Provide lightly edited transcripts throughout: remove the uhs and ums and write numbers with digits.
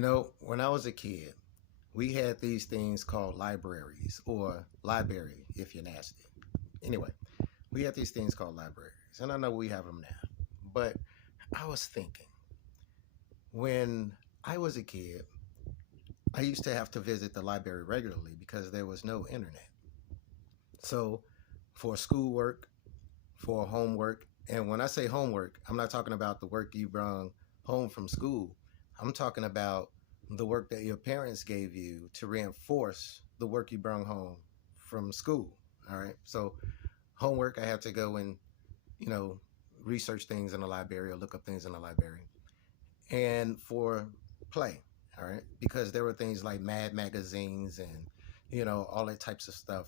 When I was a kid, we had these things called libraries or library if you're nasty. Anyway, we had these things called libraries, and I know we have them now. But I was thinking, when I was a kid, I used to have to visit the library regularly because there was no internet. So, for schoolwork, for homework, and when I say homework, I'm not talking about the work you brought home from school. I'm talking about the work that your parents gave you to reinforce the work you brought home from school. All right. So, homework, I had to go and, you know, research things in the library or look up things in the library. And for play, all right, because there were things like Mad magazines and, all that types of stuff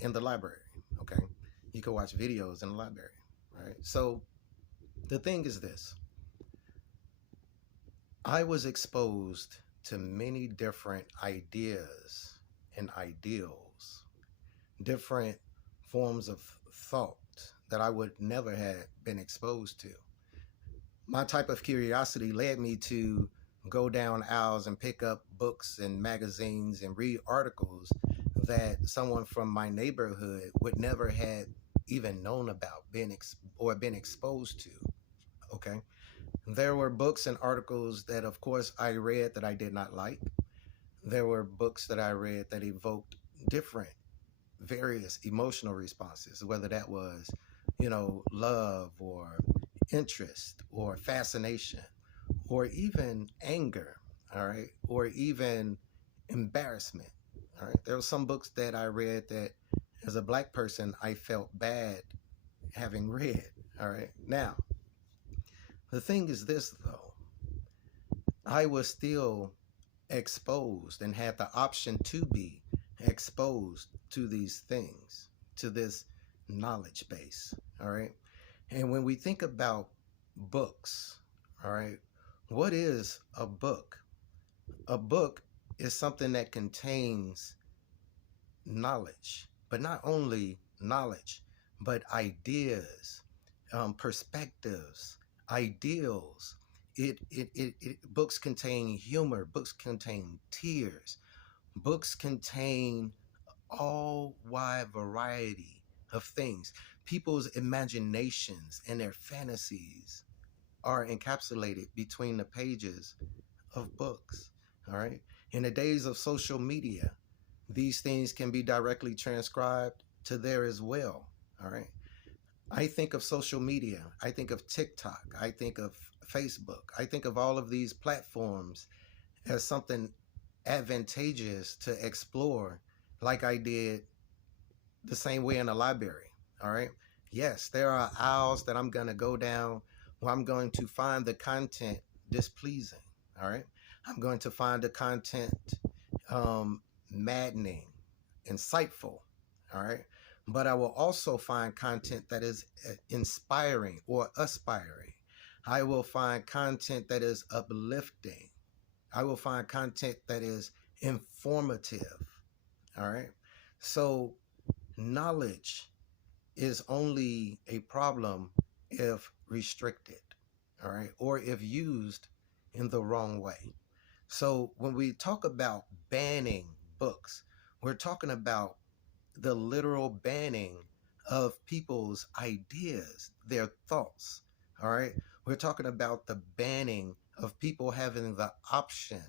in the library. Okay. You could watch videos in the library, right? So, the thing is this: I was exposed to many different ideas and ideals, different forms of thought that I would never have been exposed to. My type of curiosity led me to go down aisles and pick up books and magazines and read articles that someone from my neighborhood would never have even known about, or been exposed to. Okay. There were books and articles that, of course, I read that I did not like. There were books that I read that evoked different, various emotional responses, whether that was, love or interest or fascination or even anger, all right, or even embarrassment, all right. There were some books that I read that, as a black person, I felt bad having read, all right. Now, the thing is this, though. I was still exposed and had the option to be exposed to these things, to this knowledge base. All right. And when we think about books, all right, what is a book? A book is something that contains knowledge, but not only knowledge, but ideas, perspectives, ideals. Books contain humor, books contain tears, books contain all wide variety of things. People's imaginations and their fantasies are encapsulated between the pages of books. All right. In the days of social media, these things can be directly transcribed to there as well. All right. I think of social media. I think of TikTok. I think of Facebook. I think of all of these platforms as something advantageous to explore, like I did the same way in a library. All right. Yes, there are aisles that I'm going to go down where I'm going to find the content displeasing. All right. I'm going to find the content maddening, insightful. All right. But I will also find content that is inspiring or aspiring. I will find content that is uplifting. I will find content that is informative. All right. So, knowledge is only a problem if restricted, all right, or if used in the wrong way. So when we talk about banning books, we're talking about the literal banning of people's ideas, their thoughts, all right? We're talking about the banning of people having the option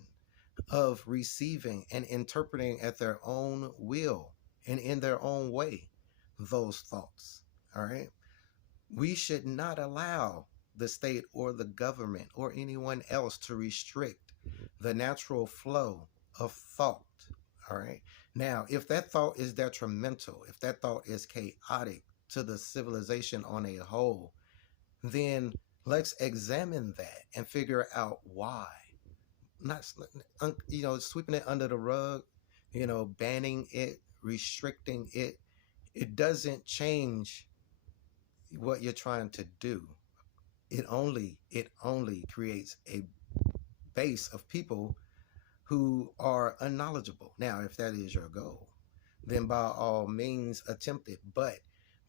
of receiving and interpreting at their own will and in their own way those thoughts. All right. We should not allow the state or the government or anyone else to restrict the natural flow of thought. All right. Now, if that thought is detrimental, if that thought is chaotic to the civilization on a whole, then let's examine that and figure out why. Not, sweeping it under the rug, banning it, restricting it. It doesn't change what you're trying to do. It only creates a base of people who are unknowledgeable. Now, if that is your goal, then by all means attempt it. But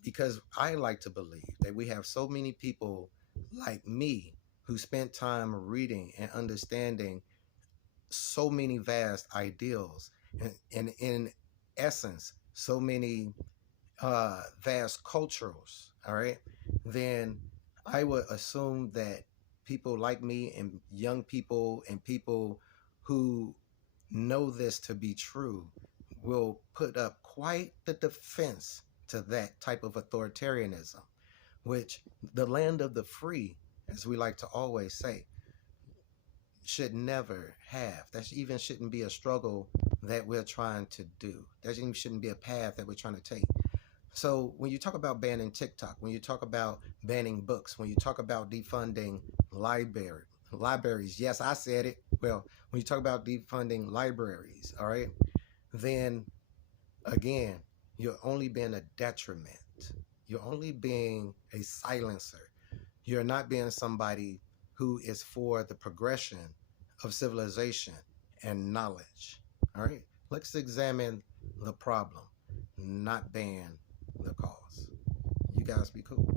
because I like to believe that we have so many people like me who spent time reading and understanding so many vast ideals, and in essence, so many vast cultures, all right, then I would assume that people like me and young people and people who know this to be true will put up quite the defense to that type of authoritarianism, which the land of the free, as we like to always say, should never have. That even shouldn't be a struggle that we're trying to do. That even shouldn't be a path that we're trying to take. So when you talk about banning TikTok, when you talk about banning books, when you talk about defunding libraries, yes, I said it. Well, when you talk about defunding libraries, all right, then again, you're only being a detriment. You're only being a silencer. You're not being somebody who is for the progression of civilization and knowledge. All right, let's examine the problem, not ban the cause. You guys be cool.